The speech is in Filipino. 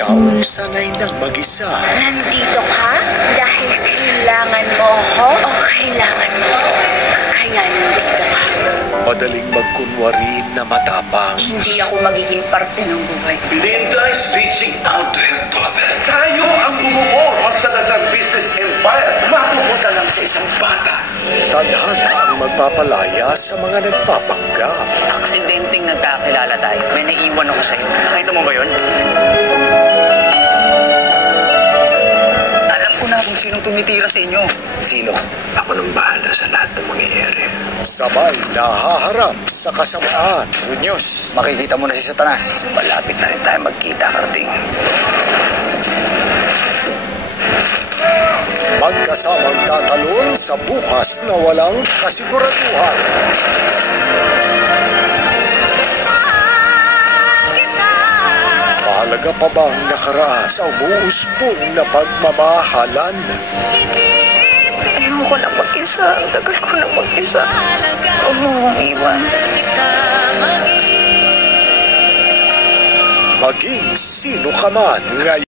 taong sanay ng mag-isa. Nandito ka dahil kailangan mo ako o kailangan mo ako? Kaya nandito ka. Madaling magkunwari na matapang. Hindi ako magiging parte ng buhay. Linda is reaching out to her daughter. Tayo ang bumuo sa Lazar Business Empire. Mapupunta lang sa isang bata. Tadhana ang magpapalaya sa mga nagpapanggap. Aksidenteng nagkakilala tayo. May naiwan ako sa'yo. Nakita mo ba yun? Alam ko na kung sinong tumitira sa inyo. Sino? Ako nang bahala sa lahat ng mangyayari. Sabay nahaharap sa kasamaan. Good news. Makikita mo na si Satanas. Malapit na rin tayo magkita, Karding. Magkasamang tatalon sa bukas na walang kasiguraduhan. Mahalaga pa bang nakaraan sa umuuspong na pagmamahalan? Ayaw ko na mag-isa. Tagal ko na mag-isa. Huwag mo mong iwan. Maging sino ka man ngayon.